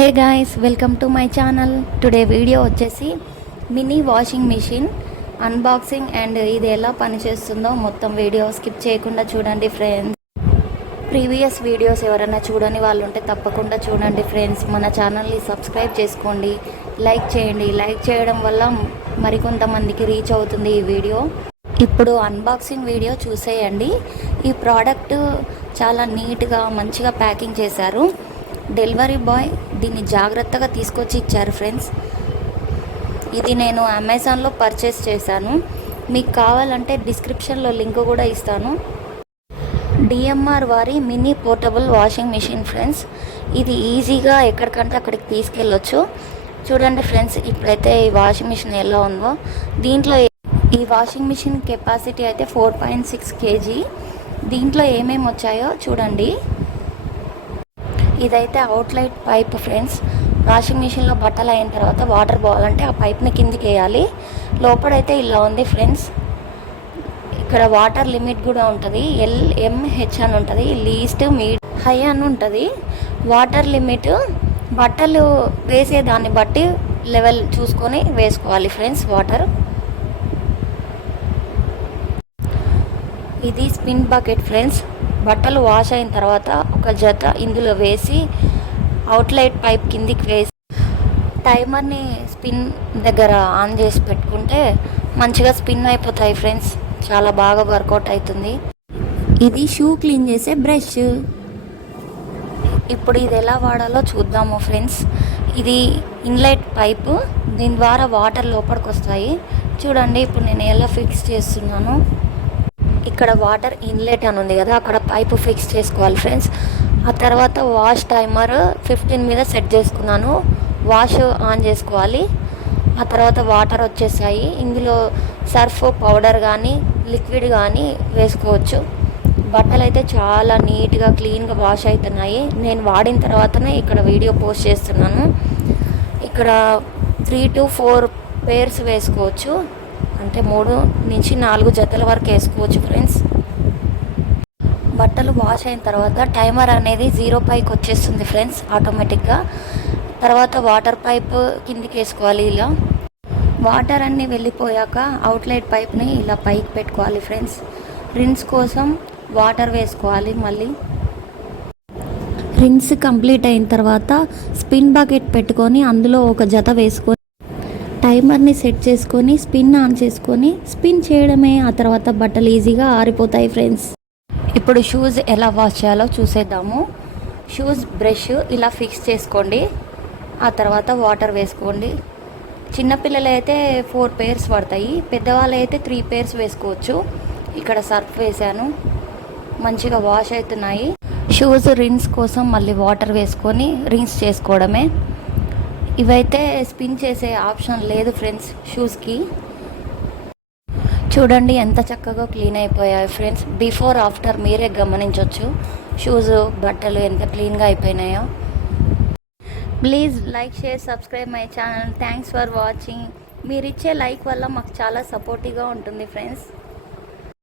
Hey guys, welcome to my channel. Today video వచ్చేసి mini washing machine unboxing and ఇది ఎలా పనిచేస్తుందో మొత్తం వీడియో స్కిప్ చేయకుండా చూడండి ఫ్రెండ్స్. ప్రీవియస్ వీడియోస్ ఎవరైనా చూడని వాళ్ళు ఉంటే తప్పకుండా చూడండి ఫ్రెండ్స్. మన ఛానల్ని సబ్స్క్రైబ్ చేసుకోండి, లైక్ చేయండి. లైక్ చేయడం వల్ల మరికొంతమందికి రీచ్ అవుతుంది ఈ వీడియో. ఇప్పుడు అన్బాక్సింగ్ వీడియో చూసేయండి. ఈ ప్రోడక్ట్ చాలా నీట్గా మంచిగా ప్యాకింగ్ చేశారు. డెలివరీ బాయ్ దీన్ని జాగ్రత్తగా తీసుకొచ్చి ఇచ్చారు ఫ్రెండ్స్. ఇది నేను అమెజాన్లో పర్చేస్ చేశాను. మీకు కావాలంటే డిస్క్రిప్షన్లో లింక్ కూడా ఇస్తాను. డిఎంఆర్ వారి mini portable washing machine friends. ఇది ఈజీగా ఎక్కడికంటే అక్కడికి తీసుకెళ్ళొచ్చు. చూడండి ఫ్రెండ్స్, ఇప్పుడైతే ఈ వాషింగ్ మిషన్ ఎలా ఉందో. దీంట్లో ఈ వాషింగ్ మిషన్ కెపాసిటీ అయితే 4.6 kg. దీంట్లో ఏమేమి వచ్చాయో చూడండి. ఇదైతే అవుట్లెట్ పైప్ ఫ్రెండ్స్. వాషింగ్ మిషన్లో బట్టలు అయిన తర్వాత వాటర్ పోవాలంటే ఆ పైప్ని కిందికి వేయాలి. లోపలైతే ఇలా ఉంది ఫ్రెండ్స్. ఇక్కడ వాటర్ లిమిట్ కూడా ఉంటుంది. LMH అని ఉంటుంది. లీస్ట్, మీడ్, హై అని ఉంటుంది. వాటర్ లిమిట్ బట్టలు వేసే దాన్ని బట్టి లెవెల్ చూసుకొని వేసుకోవాలి ఫ్రెండ్స్ వాటర్. ఇది స్పిన్ బకెట్ ఫ్రెండ్స్. బట్టలు వాష్ అయిన తర్వాత ఒక జత ఇందులో వేసి అవుట్లెట్ పైప్ కిందికి వేసి టైమర్ని స్పిన్ దగ్గర ఆన్ చేసి పెట్టుకుంటే మంచిగా స్పిన్ అయిపోతాయి ఫ్రెండ్స్. చాలా బాగా వర్కౌట్ అవుతుంది. ఇది షూ క్లీన్ చేసే బ్రష్. ఇప్పుడు ఇది ఎలా వాడాలో చూద్దాము ఫ్రెండ్స్. ఇది ఇన్లెట్ పైపు. దీని ద్వారా వాటర్ లోపలికి వస్తాయి. చూడండి, ఇప్పుడు నేను ఎలా ఫిక్స్ చేస్తున్నాను. ఇక్కడ వాటర్ ఇన్లెట్ అని ఉంది కదా, అక్కడ పైపు ఫిక్స్ చేసుకోవాలి ఫ్రెండ్స్. ఆ తర్వాత వాష్ టైమర్ 15 మీద సెట్ చేసుకున్నాను. వాష్ ఆన్ చేసుకోవాలి. ఆ తర్వాత వాటర్ వచ్చేసాయి. ఇందులో సర్ఫ్ పౌడర్ కానీ లిక్విడ్ కానీ వేసుకోవచ్చు. బట్టలు అయితే చాలా నీట్గా క్లీన్గా వాష్ అవుతున్నాయి. నేను వాడిన తర్వాతనే ఇక్కడ వీడియో పోస్ట్ చేస్తున్నాను. ఇక్కడ 3 to 4 పేర్స్ వేసుకోవచ్చు. అంటే 3 నుంచి 4 జతల వరకు వేసుకోవచ్చు ఫ్రెండ్స్. బట్టలు వాష్ అయిన తర్వాత టైమర్ అనేది 0 పైకి వచ్చేస్తుంది ఫ్రెండ్స్ ఆటోమేటిక్గా. తర్వాత వాటర్ పైప్ కిందికి వేసుకోవాలి. ఇలా వాటర్ అన్నీ వెళ్ళిపోయాక అవుట్లెట్ పైప్ని ఇలా పైకి పెట్టుకోవాలి ఫ్రెండ్స్. రిన్స్ కోసం వాటర్ వేసుకోవాలి. మళ్ళీ రిన్స్ కంప్లీట్ అయిన తర్వాత స్పిన్ బకెట్ పెట్టుకొని అందులో ఒక జత వేసుకొని టైమర్ని సెట్ చేసుకొని స్పిన్ ఆన్ చేసుకొని స్పిన్ చేయడమే. ఆ తర్వాత బట్టలు ఈజీగా ఆరిపోతాయి ఫ్రెండ్స్. ఇప్పుడు షూస్ ఎలా వాష్ చేయాలో చూసేద్దాము. షూస్ బ్రష్ ఇలా ఫిక్స్ చేసుకోండి. ఆ తర్వాత వాటర్ వేసుకోండి. చిన్నపిల్లలు అయితే 4 పేర్స్ పడతాయి. పెద్దవాళ్ళు అయితే 3 పేర్స్ వేసుకోవచ్చు. ఇక్కడ సర్ఫ్ వేసాను. మంచిగా వాష్ అవుతున్నాయి. షూస్ రిన్స్ కోసం మళ్ళీ వాటర్ వేసుకొని రిన్స్ చేసుకోవడమే. ఇవైతే స్పిన్ చేసే ఆప్షన్ లేదు ఫ్రెండ్స్ షూస్కి. చూడండి ఎంత చక్కగా క్లీన్ అయిపోయాయి ఫ్రెండ్స్. బిఫోర్ ఆఫ్టర్ మీరే గమనించవచ్చు. షూస్ బట్టలు ఎంత క్లీన్గా అయిపోయినాయో. Please like, share, subscribe my channel. Thanks for watching. మీరు ఇచ్చే లైక్ వల్ల మాకు చాలా సపోర్టివ్గా ఉంటుంది ఫ్రెండ్స్.